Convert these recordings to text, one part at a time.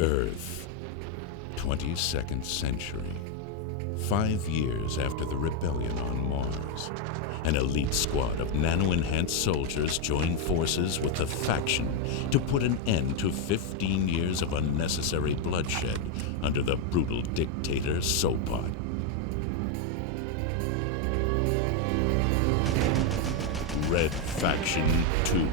Earth, 22nd century. 5 years after the rebellion on Mars, an elite squad of nano-enhanced soldiers join forces with the faction to put an end to 15 years of unnecessary bloodshed under the brutal dictator Sopot. Red Faction 2.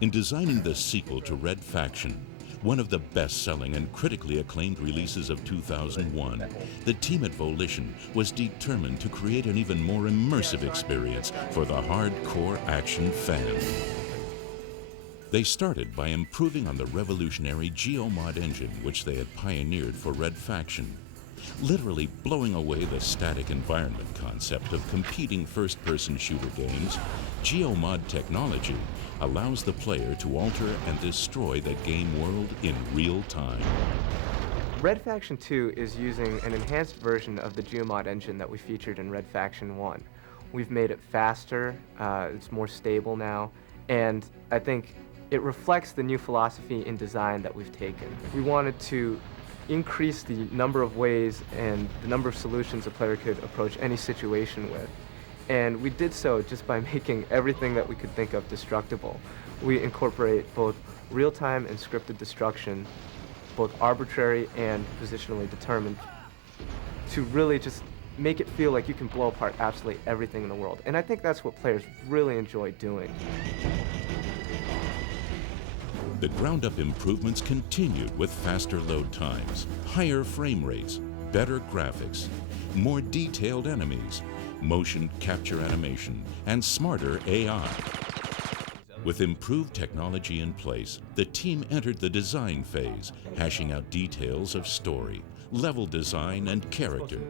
In designing the sequel to Red Faction, one of the best-selling and critically acclaimed releases of 2001, the team at Volition was determined to create an even more immersive experience for the hardcore action fan. They started by improving on the revolutionary GeoMod engine which they had pioneered for Red Faction, literally blowing away the static environment concept of competing first-person shooter games. GeoMod technology allows the player to alter and destroy the game world in real time. Red Faction 2 is using an enhanced version of the GeoMod engine that we featured in Red Faction 1. We've made it faster, it's more stable now, and I think it reflects the new philosophy in design that we've taken. We wanted to increase the number of ways and the number of solutions a player could approach any situation with. And we did so just by making everything that we could think of destructible. We incorporate both real-time and scripted destruction, both arbitrary and positionally determined, to really just make it feel like you can blow apart absolutely everything in the world. And I think that's what players really enjoy doing. The ground-up improvements continued with faster load times, higher frame rates, better graphics, more detailed enemies, motion capture animation, and smarter AI. With improved technology in place, the team entered the design phase, hashing out details of story, level design, and character.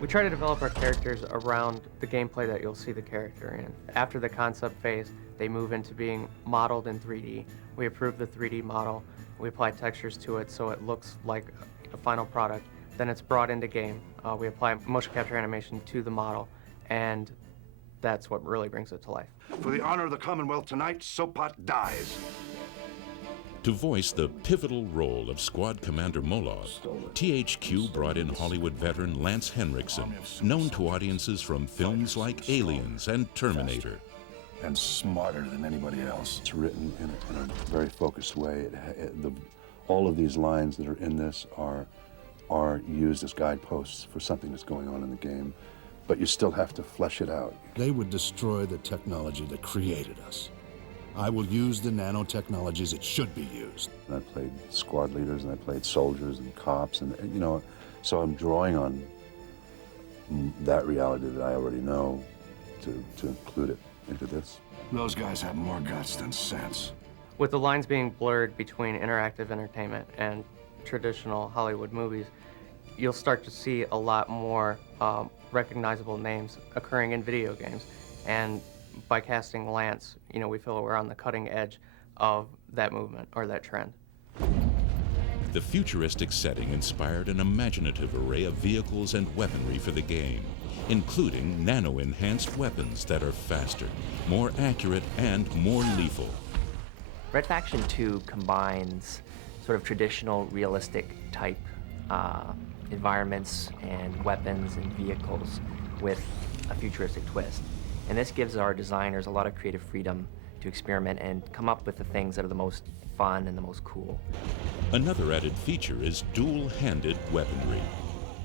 We try to develop our characters around the gameplay that you'll see the character in. After the concept phase, they move into being modeled in 3D. We approve the 3D model, we apply textures to it so it looks like a final product. Then it's brought into game. We apply motion capture animation to the model, and that's what really brings it to life. For the honor of the Commonwealth tonight, Sopot dies. To voice the pivotal role of Squad Commander Molov, THQ brought in Hollywood veteran Lance Henriksen, known to audiences from films like Aliens and Terminator. And smarter than anybody else. It's written in a very focused way. All of these lines that are in this are used as guideposts for something that's going on in the game, but you still have to flesh it out. They would destroy the technology that created us. I will use the nanotechnologies that should be used. And I played squad leaders, and I played soldiers and cops, and you know, so I'm drawing on that reality that I already know to include it into this. Those guys have more guts than sense. With the lines being blurred between interactive entertainment and traditional Hollywood movies, you'll start to see a lot more recognizable names occurring in video games. And by casting Lance, you know, we feel we're on the cutting edge of that movement or that trend. The futuristic setting inspired an imaginative array of vehicles and weaponry for the game, including nano-enhanced weapons that are faster, more accurate, and more lethal. Red Faction 2 combines sort of traditional realistic type environments and weapons and vehicles with a futuristic twist. And this gives our designers a lot of creative freedom to experiment and come up with the things that are the most fun and the most cool. Another added feature is dual-handed weaponry.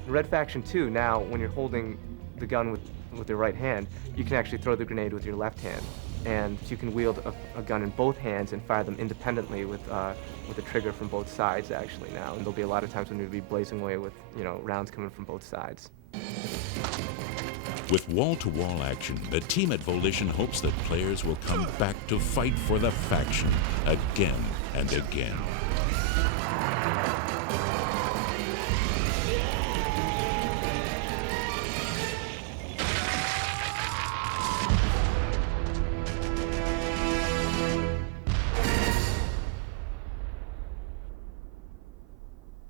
In Red Faction 2, now when you're holding the gun with your right hand, you can actually throw the grenade with your left hand. And you can wield a gun in both hands and fire them independently with a trigger from both sides actually now. And there'll be a lot of times when you'll be blazing away with, you know, rounds coming from both sides. With wall-to-wall action, the team at Volition hopes that players will come back to fight for the faction again and again.